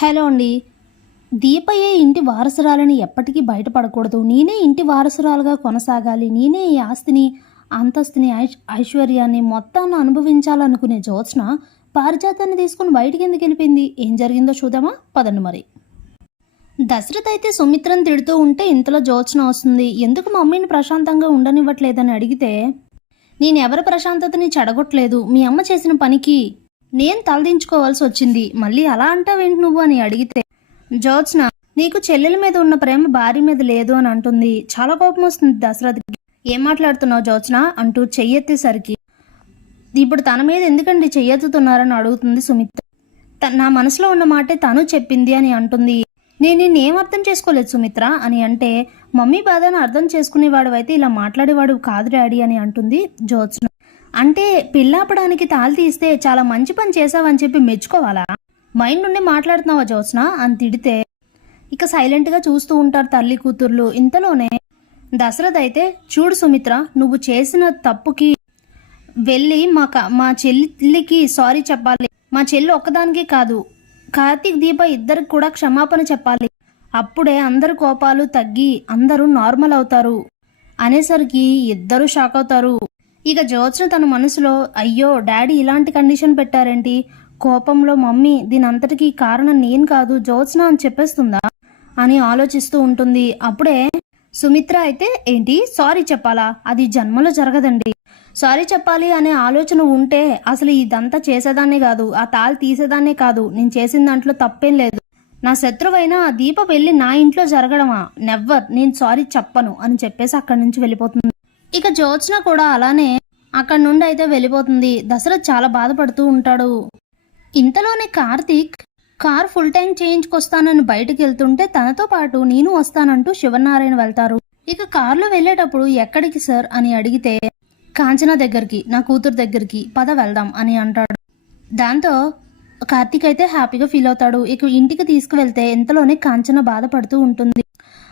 Hello అండి. దీపయ్యే ఇంటి వారసురాలని ఎప్పటికీ బయటపడకూడదు. నేనే ఇంటి వారసురాలుగా కొనసాగాలి. నేనే ఈ ఆస్తిని, అంతస్తుని, ఐశ్వర్యాన్ని మొత్తాన్ని అనుభవించాలనుకునే జ్యోత్స్న పారిజాతాన్ని తీసుకుని బయటికి ఎందుకు వెళ్ళిపోయింది? ఏం జరిగిందో చూద్దామా? పదండి మరి. దశరథ్ అయితే సుమిత్రను తిడుతూ ఉంటే ఇంతలో జ్యోత్స్న వస్తుంది. ఎందుకు మమ్మీని ప్రశాంతంగా ఉండనివ్వట్లేదని అడిగితే, నేను ఎవరి ప్రశాంతతని చెడగొట్టలేదు. మీ అమ్మ చేసిన పనికి నేను తలదించుకోవాల్సి వచ్చింది. మళ్ళీ అలా అంటావేంటి నువ్వు అని అడిగితే, జ్యోత్స్న నీకు చెల్లెల మీద ఉన్న ప్రేమ భార్య మీద లేదు అని అంటుంది. చాలా కోపం వస్తుంది దశరథ్కి. ఏం మాట్లాడుతున్నావు జ్యోత్స్న అంటూ చెయ్యెత్తేసరికి, ఇప్పుడు తన మీద ఎందుకండి చెయ్యెత్తుతున్నారని అడుగుతుంది సుమిత్ర. నా మనసులో ఉన్న మాటే తను చెప్పింది అని అంటుంది. నేను నిన్నేం అర్థం చేసుకోలేదు సుమిత్ర అని అంటే, మమ్మీ బాధను అర్థం చేసుకునేవాడు అయితే ఇలా మాట్లాడేవాడు కాదు డాడీ అని అంటుంది జ్యోత్స్న. అంటే పిల్లాపడానికి తాళి తీస్తే చాలా మంచి పని చేసావని చెప్పి మెచ్చుకోవాలా? మైండ్ నుండి మాట్లాడుతున్నావా జ్యోత్స్న అని తిడితే, ఇక సైలెంట్గా చూస్తూ ఉంటారు తల్లి కూతుర్లు. ఇంతలోనే దశరథ్ అయితే, చూడు సుమిత్ర, నువ్వు చేసిన తప్పుకి వెళ్ళి మా చెల్లికి సారీ చెప్పాలి. మా చెల్లి ఒక్కదానికి కాదు, కార్తీక్ దీప ఇద్దరికి కూడా క్షమాపణ చెప్పాలి. అప్పుడే అందరు కోపాలు తగ్గి అందరూ నార్మల్ అవుతారు అనేసరికి ఇద్దరు షాక్ అవుతారు. ఇక జ్యోత్స్న తన మనసులో, అయ్యో డాడీ ఇలాంటి కండిషన్ పెట్టారేంటి? కోపంలో మమ్మీ దీని అంతటికీ కారణం నేను కాదు జ్యోత్స్న అని చెప్పేస్తుందా అని ఆలోచిస్తూ ఉంటుంది. అప్పుడే సుమిత్ర అయితే, ఏంటి సారీ చెప్పాలా? అది జన్మలో జరగదండి. సారీ చెప్పాలి అనే ఆలోచన ఉంటే అసలు ఇదంతా చేసేదాన్నే కాదు, ఆ తాళి తీసేదాన్నే కాదు. నేను చేసిన దాంట్లో తప్పేం లేదు. నా శత్రువైనా ఆ దీప వెళ్ళి నా ఇంట్లో జరగడమా? నెవ్వర్, నేను సారీ చెప్పను అని చెప్పేసి అక్కడి నుంచి వెళ్ళిపోతుంది. ఇక జ్యోత్స్న కూడా అలానే అక్కడి నుండి అయితే వెళ్ళిపోతుంది. దశరథ్ చాలా బాధపడుతూ ఉంటాడు. ఇంతలోనే కార్తీక్ కార్ ఫుల్ టైం చేయించుకొస్తానని బయటకు వెళ్తుంటే తనతో పాటు నేను వస్తానంటూ శివనారాయణ వెళ్తారు. ఇక కారులో వెళ్ళేటప్పుడు ఎక్కడికి సార్ అని అడిగితే, కాంచన దగ్గరికి, నా కూతురు దగ్గరికి, పద వెళ్దాం అని అంటాడు. దాంతో కార్తీక్ అయితే హ్యాపీగా ఫీల్ అవుతాడు. ఇక ఇంటికి తీసుకువెళ్తే ఇంతలోనే కాంచన బాధపడుతూ ఉంటుంది.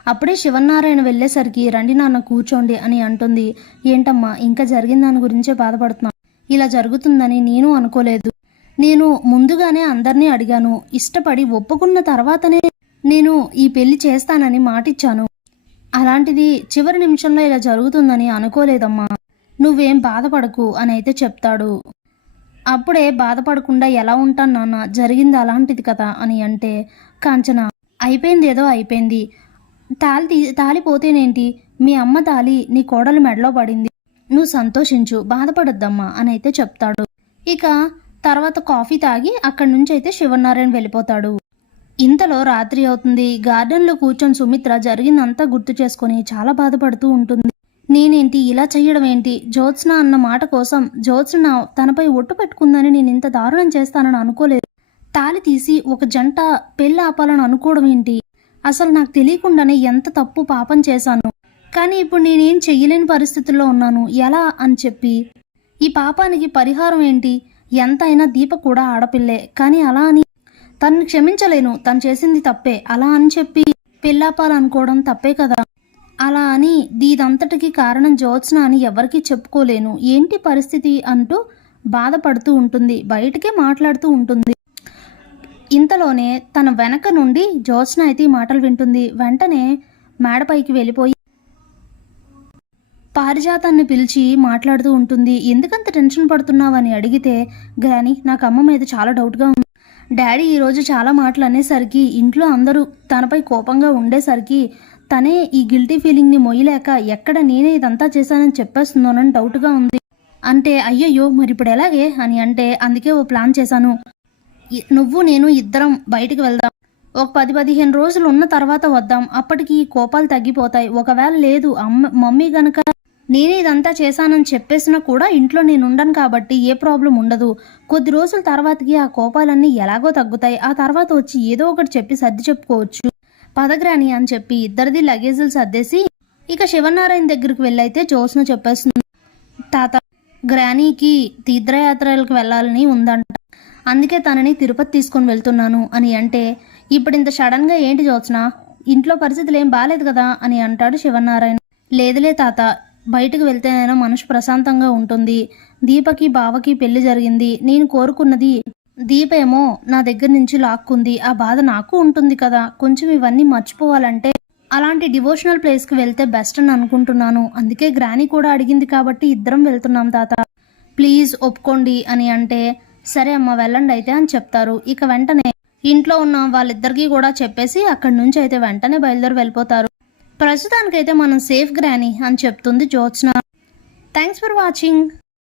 అప్పుడే శివనారాయణ వెళ్ళేసరికి, రండి నాన్న కూర్చోండి అని అంటుంది. ఏంటమ్మా ఇంకా జరిగిన దాని గురించే బాధపడుతున్నా? ఇలా జరుగుతుందని నేను అనుకోలేదు. నేను ముందుగానే అందరినీ అడిగాను. ఇష్టపడి ఒప్పుకున్న తర్వాతనే నేను ఈ పెళ్లి చేస్తానని మాటిచ్చాను. అలాంటిది చివరి నిమిషంలో ఇలా జరుగుతుందని అనుకోలేదమ్మా. నువ్వేం బాధపడకు అని అయితే చెప్తాడు. అప్పుడే బాధపడకుండా ఎలా ఉంటాను నాన్న, జరిగింది అలాంటిది కదా అని అంటే, కాంచన అయిపోయింది ఏదో అయిపోయింది. తాళి పోతేనేంటి? మీ అమ్మ తాళి నీ కోడలు మెడలో పడింది. నువ్వు సంతోషించు, బాధపడొద్దమ్మా అని అయితే చెప్తాడు. ఇక తర్వాత కాఫీ తాగి అక్కడి నుంచి అయితే శివనారాయణ వెళ్ళిపోతాడు. ఇంతలో రాత్రి అవుతుంది. గార్డెన్లో కూర్చొని సుమిత్ర జరిగిందంతా గుర్తు చేసుకొని చాలా బాధపడుతూ ఉంటుంది. నేనేంటి ఇలా చెయ్యడం ఏంటి? జ్యోత్స్న అన్న మాట కోసం జ్యోత్స్న తనపై ఒట్టు పెట్టుకుందని నేను ఇంత దారుణం చేస్తానని అనుకోలేదు. తాళి తీసి ఒక జంట పెళ్ళి ఆపాలని అనుకోవడం ఏంటి? అసలు నాకు తెలియకుండానే ఎంత తప్పు పాపం చేశాను. కానీ ఇప్పుడు నేనేం చెయ్యలేని పరిస్థితుల్లో ఉన్నాను. ఎలా అని చెప్పి ఈ పాపానికి పరిహారం ఏంటి? ఎంతైనా దీప కూడా ఆడపిల్లే. కానీ అలా అని తనని క్షమించలేను. తను చేసింది తప్పే. అలా అని చెప్పి పెళ్ళాపాలనుకోవడం తప్పే కదా. అలా అని దీదంతటికి కారణం జ్యోత్స్న అని ఎవరికీ చెప్పుకోలేను. ఏంటి పరిస్థితి అంటూ బాధపడుతూ ఉంటుంది. బయటకే మాట్లాడుతూ ఉంటుంది. ఇంతలోనే తన వెనక నుండి జ్యోత్స్న అయితే ఈ మాటలు వింటుంది. వెంటనే మేడపైకి వెళ్ళిపోయి పారిజాతాన్ని పిలిచి మాట్లాడుతూ ఉంటుంది. ఎందుకంత టెన్షన్ పడుతున్నావు అని అడిగితే, గ్రాని నాకు అమ్మ మీద చాలా డౌట్గా ఉంది. డాడీ ఈరోజు చాలా మాటలు అనేసరికి ఇంట్లో అందరూ తనపై కోపంగా ఉండేసరికి తనే ఈ గిల్టీ ఫీలింగ్ని మొయ్యలేక ఎక్కడ నేనే ఇదంతా చేశానని చెప్పేస్తుందోనని డౌట్గా ఉంది అంటే, అయ్యయ్యో మరి ఇప్పుడు ఎలాగే అని అంటే, అందుకే ఓ ప్లాన్ చేశాను. నువ్వు నేను ఇద్దరం బయటికి వెళ్దాం. ఒక 10-15 రోజులు ఉన్న తర్వాత వద్దాం. అప్పటికి ఈ కోపాలు తగ్గిపోతాయి. ఒకవేళ లేదు మమ్మీ గనక నేనే ఇదంతా చేశానని చెప్పేసినా కూడా ఇంట్లో నేను ఉండను కాబట్టి ఏ ప్రాబ్లం ఉండదు. కొద్ది రోజుల తర్వాతకి ఆ కోపాలన్నీ ఎలాగో తగ్గుతాయి. ఆ తర్వాత వచ్చి ఏదో ఒకటి చెప్పి సర్ది చెప్పుకోవచ్చు. పదగ్రాని అని చెప్పి ఇద్దరిది లగేజీలు సర్దేసి ఇక శివనారాయణ దగ్గరికి వెళ్ళైతే జ్యోత్స్న చెప్పేస్తుంది, తాత గ్రానీకి తీర్థయాత్రలకు వెళ్ళాలని ఉందంట, అందుకే తనని తిరుపతి తీసుకొని వెళ్తున్నాను అని అంటే, ఇప్పుడు ఇంత సడన్గా ఏంటి జ్యోత్స్న? ఇంట్లో పరిస్థితులు ఏం బాలేదు కదా అని అంటాడు శివనారాయణ. లేదులే తాత, బయటకు వెళ్తేనైనా మనసు ప్రశాంతంగా ఉంటుంది. దీపకి బావకి పెళ్లి జరిగింది. నేను కోరుకున్నది దీప ఏమో నా దగ్గర నుంచి లాక్కుంది, ఆ బాధ నాకు ఉంటుంది కదా, కొంచెం ఇవన్నీ మర్చిపోవాలంటే అలాంటి డివోషనల్ ప్లేస్కి వెళ్తే బెస్ట్ అని అనుకుంటున్నాను. అందుకే గ్రానీ కూడా అడిగింది కాబట్టి ఇద్దరం వెళ్తున్నాం తాత, ప్లీజ్ ఒప్పుకోండి అని అంటే సరే అమ్మ వెళ్ళండి అయితే అని చెప్తారు. ఇక వెంటనే ఇంట్లో ఉన్న వాళ్ళిద్దరికీ కూడా చెప్పేసి అక్కడి నుంచి అయితే వెంటనే బయలుదేరి వెళ్ళిపోతారు. ప్రస్తుతానికైతే మనం సేఫ్ గ్రానీ అని చెప్తుంది జ్యోత్స్న. Thanks for watching.